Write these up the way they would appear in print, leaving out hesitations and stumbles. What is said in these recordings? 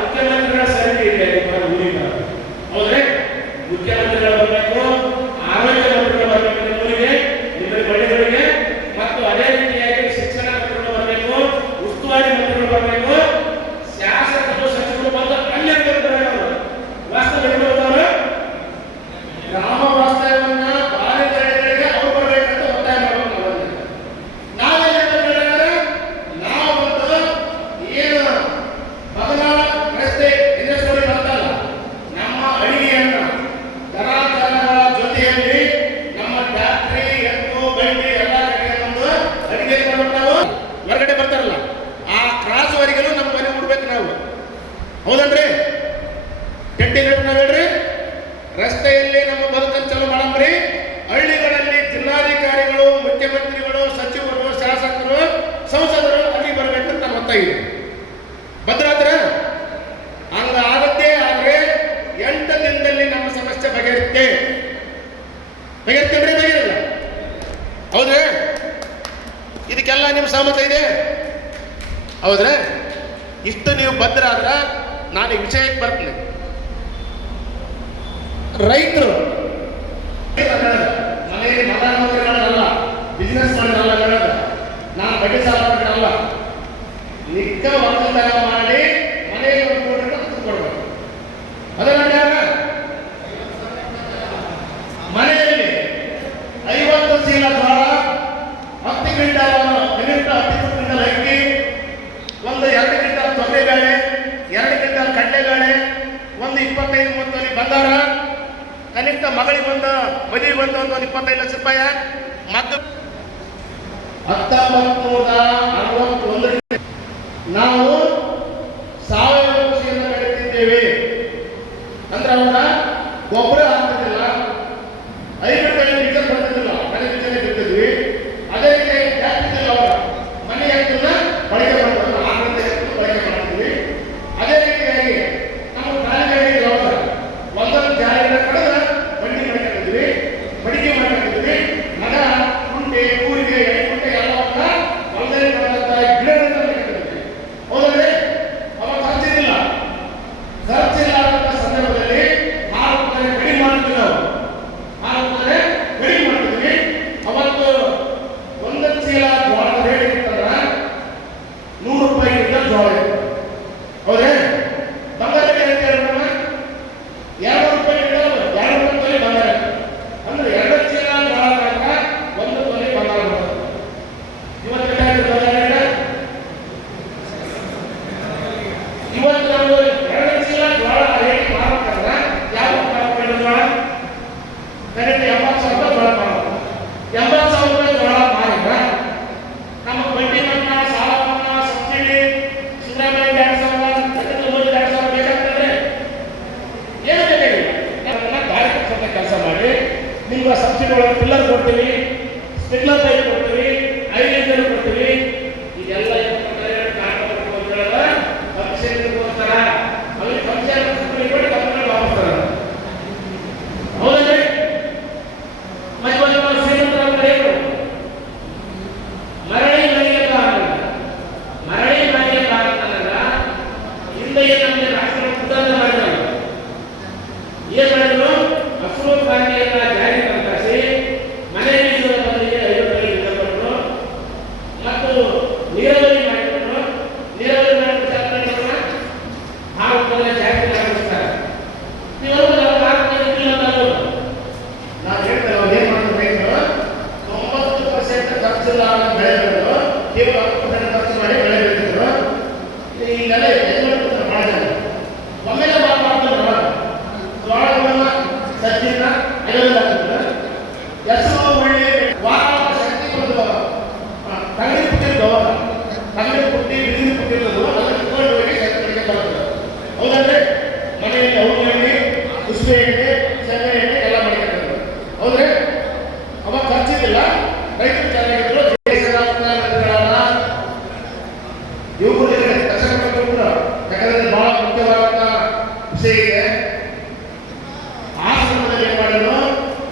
ಮುಖ್ಯಮಂತ್ರಿಗಳ ಸಭೆ ಇದೆ ಊರಿನ, ಹೌದ್ರೆ? ಮುಖ್ಯಮಂತ್ರಿಗಳು ಬರಬೇಕು, ಆರೋಗ್ಯ ಮಂತ್ರಿಗಳು ಬರಬೇಕು ನಿಮ್ಮ ಊರಿಗೆ, ನಿಮ್ಮ ಬಳಿಗಳಿಗೆ, ಮತ್ತು ಅದೇ ರೀತಿಯಾಗಿ ಶಿಕ್ಷಣ ಮಂತ್ರಿಗಳು ಬರಬೇಕು, ಉಸ್ತುವಾರಿ ಮಂತ್ರಿಗಳು ಬರಬೇಕು, ಶಾಸಕರು ಸಚಿವರು ಬಂದು ಅಲ್ಲೇ ಬರ್ತಾರೆ. ವಾಸ್ತವ ಇರುವವರು ಗ್ರಾಮ ವಾಸ್ತವ್ಯವನ್ನ ಬಾಲಿಗಳಿಗೆ ಅವ್ರು ಬರಬೇಕಂತ ಒತ್ತಾಯ ಮಾಡಬೇಕು. ನಾವೇನು ನಾವೊಂದು ಏನು ಬದಲಾವ ರಸ್ತೆ ಇಂಡಸ್ಟ್ರಿ ಬರ್ತಲ್ಲ, ನಮ್ಮ ಅಡಿಗೆಯನ್ನ ದರಾಚಾರಗಳ ಜೊತೆಯಲ್ಲಿ ನಮ್ಮ ಫ್ಯಾಕ್ಟ್ರಿ ಎತ್ತು ಬಂಡಿ ಎಲ್ಲ ಕಡೆ ಒಂದು ಅಡಿಗೆ ನಾವು ಹೊರಗಡೆ ಬರ್ತಾರಲ್ಲ, ಆ ಕ್ರಾಸ್ ವರೆಗೂ ನಮ್ಮ ಮನೆ ಬಿಡ್ಬೇಕು ನಾವು, ಹೌದನ್ರಿ? ಗಟ್ಟಿ ನಾವು ಹೇಳ್ರಿ, ರಸ್ತೆಯಲ್ಲಿ ನಮ್ಮ ಬದುಕನ್ನು ಚಾಲು ಮಾಡಂಬ್ರಿ. ಹಳ್ಳಿಗಳಲ್ಲಿ ಜಿಲ್ಲಾಧಿಕಾರಿಗಳು, ಮುಖ್ಯಮಂತ್ರಿಗಳು, ಸಚಿವರು, ಶಾಸಕರು, ಸಂಸದರು ಅಲ್ಲಿ ಬರಬೇಕಂತ ನಮ್ಮ ಒತ್ತಾಯ ಇದೆ. ಭದ್ರಾತ್ರ ಹಂಗ ಆಗತ್ತೆ. ಆದ್ರೆ 8 ದಿನದಲ್ಲಿ ನಮ್ಮ ಸಮಸ್ಯೆ ಬಗೆಹರುತ್ತೆ. ಬಗೆಹರ್ತೇನ್ರಿ? ಬಗೆಹರಿಲ್ಲ, ಹೌದ್ರಿ? ಇದಕ್ಕೆಲ್ಲ ನಿಮ್ಮ ಸಹಮತ ಇದೆ, ಹೌದ್ರೆ? ಇಷ್ಟು ನೀವು ಭದ್ರ ಆದ್ರ ನಾನು ಈ ವಿಷಯಕ್ಕೆ ಬರ್ತೀನಿ. ರೈತರು ಮನೆಯಲ್ಲಿ ಮತದಾನ ಬಿಸ್ನೆಸ್ ಮಾಡಿರಲ್ಲ, ನಾನು ಬಡ್ಡಿ ಸಾಲ ಮಾಡಿರಲ್ಲ, ನಿಕ್ಕ ಒಕ್ಕಲ್ತನ ಮಾಡಿ ಮನೆಯಲ್ಲಿ ಕೊಡ್ಬೇಕು. ಅದನ್ನ ಮನೆಯಲ್ಲಿ 50 ಚೀಲ ಜೋಳ, 10 ಕ್ವಿಂಟಲ್ ಮಿನಿಟ್, 10 ಕ್ವಿಂಟಲ್ ಅಕ್ಕಿ, ಒಂದು 2 ಕ್ವಿಂಟಲ್ ತೊಗರಿಬೇಳೆ, 2 ಕ್ವಿಂಟಲ್ ಕಡಲೆಬೇಳೆ, ಒಂದು 25-30 ಬಂಗಾರ, ಕನಿಷ್ಠ ಮಗಳಿಗೆ ಒಂದು ಮದುವೆ ಬಂದು ಒಂದು 25 ಲಕ್ಷ ರೂಪಾಯಿ. ಮತ್ತು 1961 ನಾವು ಸಾವಯವ ಕೃಷಿಯನ್ನು ಬೆಳೆಯುತ್ತಿದ್ದೇವೆ. ಅಂದ್ರೆ ಅವರ ಗೊಬ್ಬರ ಹಾಕ್ತಿದ್ದಿಲ್ಲ, ಹೈಬ್ರಿಡ್ ಬೆಳೆ ಬೀಜ ಬರ್ತಿದ್ದಿಲ್ಲ, ಮನೆ ಬೀಜನೇ ಬಿಡ್ತಿದ್ವಿ. ಅದೇ ರೀತಿ ಹಾಕ್ತಿದ್ದಿಲ್ಲ, ಅವರ ಮನೆ ಹಾಕ್ತಿಲ್ಲ, ಬಳಕೆ ಮಾಡ್ತಾರೆ, ಬಳಕೆ ಮಾಡ್ತೀವಿ. ಅದೇ ರೀತಿಯಾಗಿ ನಮ್ಮ ಪ್ರಾಣಿಗಳಿಗೆ ಒಂದೊಂದು ಜಾರಿನ ಕಳೆದ ಬಂಡಿ ಮಾಡ್ಕೊಂಡಿದ್ವಿ, ಮಡಿಕೆ ಮಾಡ್ಕೊಂಡಿದ್ವಿ, ಮರ, ಕುಂಟೆ, ಕೂರಿಗೆ, ಎಳೆಕುಂಟೆ ಎಲ್ಲವನ್ನ ಹೊಲದಲ್ಲಿ ಬೆಳೆದಂತ ಗಿಡಗಳನ್ನು ಮಾಡ್ಕೊಂಡಿದ್ವಿ, ಹೌದಲ್ವೇ? ಅವಾಗ ಖರ್ಚಿದ್ದಿಲ್ಲ. ಖರ್ಚಿಲ್ಲಾದಂತ ಸಂದರ್ಭದಲ್ಲಿ ಹಾಲು ಕಡಿಮೆ ಮಾಡ್ತೀವಿ, ನಾವು ಹಾಲು ಕಡಿಮೆ ಮಾಡ್ತಿದ್ವಿ. ಅವತ್ತು 1 ಚೀಲ ಜೋಳದ ರೇಟ್ ಇತ್ತಂದ್ರ 100 ರೂಪಾಯಿಗಿಂತ ಜೋಳ ಇತ್ತು, ಹೌದೇ? ಬಂಗಾರ ರೇಟ್ ಹೇಳ್ತಾರ 2 ರೂಪಾಯಿ ಇಡೋದು, 2 ರೂಪಾಯಿ ಬಂಗಾರ. ಅಂದ್ರೆ 2 ಚೀಲ ಜೋಳ 1 ತೊಲೆ ಬಂಗಾರ ಬರ್ತದೆ. ಇವತ್ತು ಇವತ್ತು ನಾವು 2 ಚೀಲ ಜೋಳ ರೇಟ್ ಮಾಡ್ಬೇಕಂದ್ರೆ ಯಾವ ಜೋಳ ಕರೆಕ್ಟ್ 70,000 ರೂಪಾಯಿ ಜೋಳ ಮಾಡ್ಬೇಕು. 80,000 ರೂಪಾಯಿ ಜೋಳ ಮಾಡಿದ್ರೆ ನಮ್ಮ ಬಡ್ಡಿ ಮನ್ನಾ, ಸಾಲ ಮನ್ನಾ, ಸಬ್ಸಿಡಿ, ಸಿದ್ದರಾಮಯ್ಯ 2,000 ಬೇಕಾಗ್ತದೆ. ಏನು ಬೇಕಾಗಿಲ್ಲ, ಗಾಳಿ ಕೆಲಸ ಮಾಡಿ ನಿಮ್ಗೆ ಸಬ್ಸಿಡಿ ಒಳಗೆ ಪಿಲ್ಲರ್ ಕೊಡ್ತೀವಿ, ಸ್ಪಿಕ್ಲರ್ ಪೈಪ್ ಕೊಡ್ತೀವಿ, 5 ಲೀಟರ್ ಕೊಡ್ತೀವಿ. ಇದೆಲ್ಲ ಹೌದಲ್ರಿ? ಮತ್ತೆ ಶ್ರೀಮಂತರ ಮರಳಿ ಮನೆಗೆ ಕಾರಣ ಹಿಂದೆ ನಮಗೆ ರಾಷ್ಟ್ರ ಉದ್ಧಾರ ಮಾಡಿದ್ರು. ಏನ್ ಮಾಡಿದ್ರು? ಹಸಿರು ಕ್ರಾಂತಿಯನ್ನ ಜಾರಿ ತಂದಿಸಿ ಮನೆ ಬೀಜದ ಬದಲಿಗೆ 50 ಬೀಜ ಕೊಟ್ಟರು ಮತ್ತು ನೀರಾವರಿ ಮಾಡಿದ್ರು. ನೀರಾವರಿ ಮಾಡಿದ್ರು ಹಾಲು ಮೊದಲೇ ಜಾಸ್ತಿ ಆಗಿಸ್ತಾರೆ. ನೀವು ನಾವು ಹೇಳ್ತೇವೆ, ಅವ್ರು ಏನ್ ಮಾಡಿದ್ರು? ರೈತರು 90% ಖರ್ಚಿಲ್ಲ ಬೆಳೆಗಳು ಕೇವಲ 10% ಖರ್ಚು ಮಾಡಿ ಬೆಳೆ ಬೆಳೆದಿದ್ರು. ಈಗೆಲ್ಲ ಯಜಮಾನ ಬಹಳ ಜನ ಒಮ್ಮೆಲೆ ಮಾಡ್ತಾರೆ. ಜೋಳಗಳನ್ನ ಸಜ್ಜಿನ ಅಗಲದಾಗ್ತದೆ, ಹೆಸರು ಒಳ್ಳೆ ವಾರ ಶಕ್ತಿ ಒಂದು ತಂಗಡಿ ಪುಟ್ಟಿದ್ದು, ತಂಗಡಿ ಪುಟ್ಟಿ ಬಿಳಿ ಪುಟ್ಟಿರೋದು ಅದನ್ನು ಇಟ್ಕೊಂಡು ಹೋಗಿ ಶಕ್ತಿ ಬರ್ತದೆ, ಹೌದಲ್ರಿ? ಮನೆಯಲ್ಲಿ ಅವ್ರ ಎಣ್ಣೆ, ಕುಸುಬೆ ಎಣ್ಣೆ, ಸೆಗಣಿ ಎಣ್ಣೆ ಎಲ್ಲ ಮಾಡ್ಕೊಂಡಿದ್ರು, ಹೌದ್ರಿ? ಅವಾಗ ಖರ್ಚಿದ್ದಿಲ್ಲ, ರೈತರು ಚೆನ್ನಾಗಿದ್ರು. ಇವರು ಕಷ್ಟಪಟ್ಟು ಯಾಕಂದ್ರೆ ಬಹಳ ಮುಖ್ಯವಾದ ವಿಷಯ ಇದೆ. ಆ ಸಂದರ್ಭದಲ್ಲಿ ಏನ್ ಮಾಡಿದ್ರು?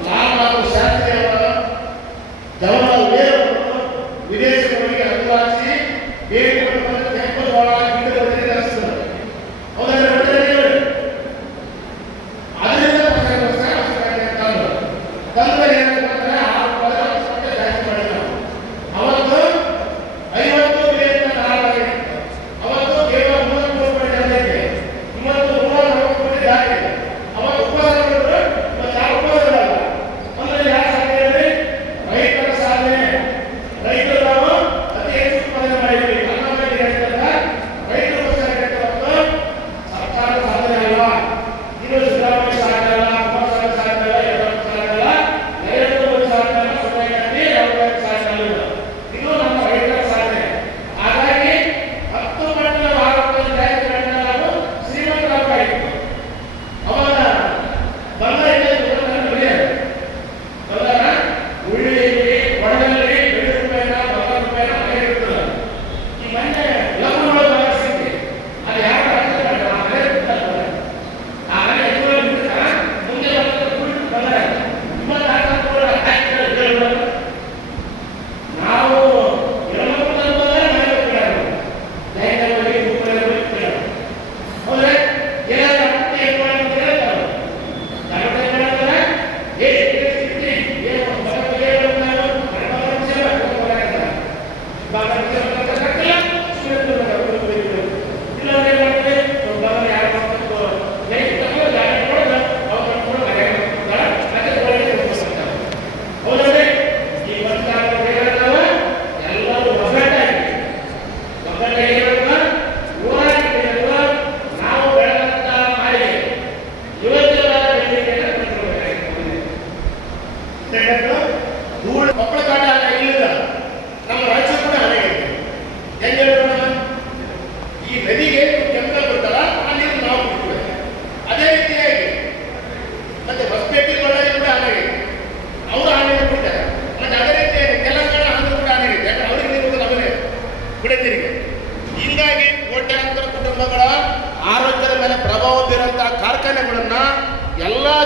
ಲಾಲ್ ಬಹದ್ದೂರ್ ಶಾಸ್ತ್ರಿ ಅವರ ಜವಾಹರಲಾಲ್ ನೆಹರು ವಿದೇಶಗಳಿಗೆ ಹಕ್ಕು ಹಾಕಿ ಬೇರೆ ಗಿಡಗಳಿಗೆ ಹಚ್ಚಿದ್ರು, ಹೌದಾ?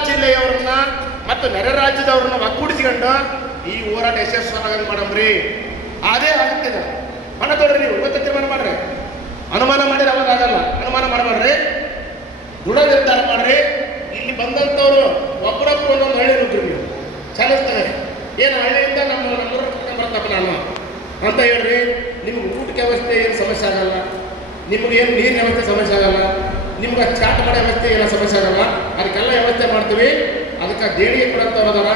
ಜಿಲ್ಲೆಯವರನ್ನ ಮತ್ತು ನೆರೆ ರಾಜ್ಯದವ್ರನ್ನ ಒಕ್ಕೂಡಿಸಿಕೊಂಡು ಈ ಹೋರಾಟ ಯಶಸ್ವಿಯಾಗಿ ಮಾಡಮ್ರಿ. ಅದೇ ಆಗ್ತಿದೆ. ಮನ ತೊಡ್ರಿ, ನೀವು ಇವತ್ತು ತೀರ್ಮಾನ ಮಾಡ್ರಿ. ಅನುಮಾನ ಮಾಡಿದ್ರೆ ಅವಾಗ ಆಗಲ್ಲ. ಅನುಮಾನ ಮಾಡಬೇಡ್ರಿ, ದೃಢ ನಿರ್ಧಾರ ಮಾಡ್ರಿ. ಇಲ್ಲಿ ಬಂದಂಥವ್ರು ಒಬ್ಬರೊಬ್ಬರು ಒಂದೊಂದು ಹಳ್ಳಿ ನುಗ್ರಿ, ನೀವು ಚಾಲಿಸ್ತಾರೆ. ಏನು ಹಳ್ಳಿಯಿಂದ ನಮ್ಮೂರ ಬರ್ತಪ್ಪ ನಾನು ಅಂತ ಹೇಳ್ರಿ. ನಿಮ್ಗೆ ಊಟಕ್ಕೆ ವ್ಯವಸ್ಥೆ ಏನು ಸಮಸ್ಯೆ ಆಗಲ್ಲ, ನಿಮ್ಗೆ ಏನು ನೀರಿನ ವ್ಯವಸ್ಥೆ ಸಮಸ್ಯೆ ಆಗಲ್ಲ, ನಿಮ್ಗೆ ಚಾಟ್ ಮಾಡೋ ವ್ಯವಸ್ಥೆ ಏನೋ ಸಮಸ್ಯೆ ಆಗಲ್ಲ. ಅದಕ್ಕೆಲ್ಲ ವ್ಯವಸ್ಥೆ ಮಾಡ್ತೀವಿ. ಅದಕ್ಕೆ ದೇಣಿಗೆ ಕೊಡಂಥವ್ರು ಅದಾರ.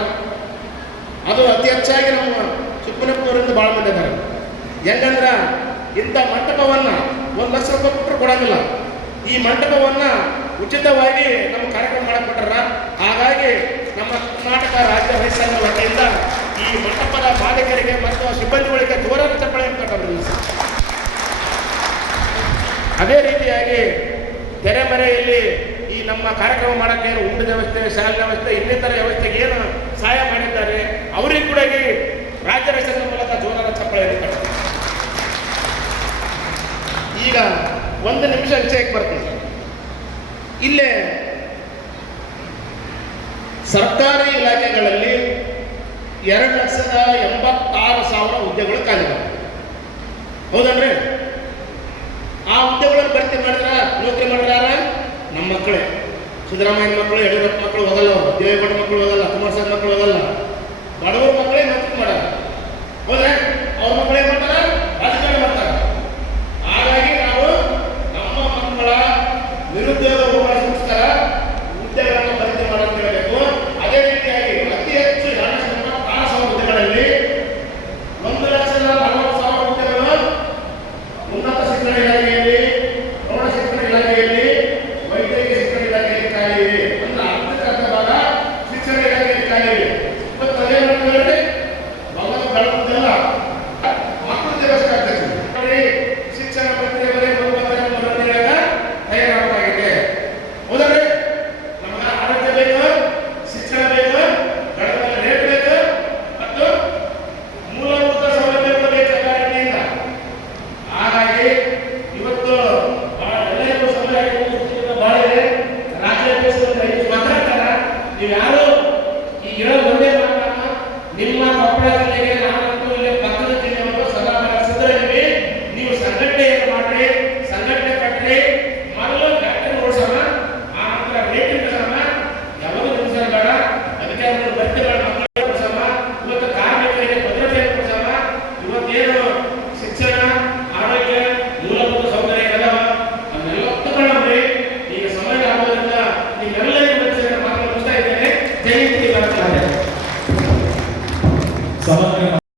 ಅದು ಅತಿ ಹೆಚ್ಚಾಗಿ ನಮ್ಮ ಸುಬ್ಬನಪ್ಪನವರಿಂದ ಭಾಳ ಮಂದಿ ಇದ್ದಾರೆ. ಹೆಂಗಂದ್ರೆ ಇಂಥ ಮಂಟಪವನ್ನು 1 ಲಕ್ಷ ರೂಪಾಯಿ ಕೊಟ್ಟರು ಕೊಡೋಂಗಿಲ್ಲ. ಈ ಮಂಟಪವನ್ನು ಉಚಿತವಾಗಿ ನಮ್ಮ ಕಾರ್ಯಕ್ರಮ ಮಾಡಕ್ಕೆ ಕೊಟ್ಟಾರ. ಹಾಗಾಗಿ ನಮ್ಮ ಕರ್ನಾಟಕ ರಾಜ್ಯ ವೈಸಂಘ ವತಿಯಿಂದ ಈ ಮಂಟಪದ ಮಾಲೀಕರಿಗೆ ಮತ್ತು ಸಿಬ್ಬಂದಿಗಳಿಗೆ ಜೋರಾದ ಚಪ್ಪಾಳೆ ಅಂತಕ್ಕಂಥದ್ದು. ಅದೇ ರೀತಿಯಾಗಿ ತೆರೆಮರೆಯಲ್ಲಿ ಈ ನಮ್ಮ ಕಾರ್ಯಕ್ರಮ ಮಾಡೋಕ್ಕೆ ಏನು ಊಟದ ವ್ಯವಸ್ಥೆ, ಶಾಲೆ ವ್ಯವಸ್ಥೆ, ಇನ್ನಿತರ ವ್ಯವಸ್ಥೆಗೆ ಏನು ಸಹಾಯ ಮಾಡಿದ್ದಾರೆ ಅವರಿಗೆ ಕೂಡ ರಾಜ್ಯ ವೈಸಂಘ ಮೂಲಕ ಜೋರಾದ ಚಪ್ಪಾಳೆ ಇರ್ತಕ್ಕಂಥ. ಈಗ 1 ನಿಮಿಷ ವಿಷಯಕ್ಕೆ ಬರ್ತೀವಿ. ಇಲ್ಲೇ ಸರ್ಕಾರಿ ಇಲಾಖೆಗಳಲ್ಲಿ 2,86,000 ಹುದ್ದೆಗಳು ಖಾಲಿದಾವೆ. ಹೌದನ್ರಿ? ಆ ಹುದ್ದೆಗಳನ್ನು ಭರ್ತಿ ಮಾಡಿದ್ರ ನೌಕರಿ ಮಾಡಿದಾರ ನಮ್ಮ ಮಕ್ಕಳೇ. ಸಿದ್ದರಾಮಯ್ಯ ಮಕ್ಕಳು, ಯಡಿಯೂರಪ್ಪ ಮಕ್ಕಳು ಹೋಗಲ್ಲ, ದೇವೇಗೌಡ ಮಕ್ಕಳು ಹೋಗಲ್ಲ, ಕುಮಾರಸ್ವಾಮಿ ಮಕ್ಕಳು ಹೋಗಲ್ಲ. ಬಡವರ ಮಕ್ಕಳೇ ನೌಕರಿ ಮಾಡಲ್ಲ. ಹೌದ್ರೆ? ಅವ್ರ ಮಕ್ಕಳು ಏನ್ ಮಾಡ್ತಾರ? ರಾಜಕಾರಣ ಮಾಡ್ತಾರೆ. ಹಾಗಾಗಿ ನಾವು ನಮ್ಮ ಮಕ್ಕಳ ನಿರುದ್ಯೋಗ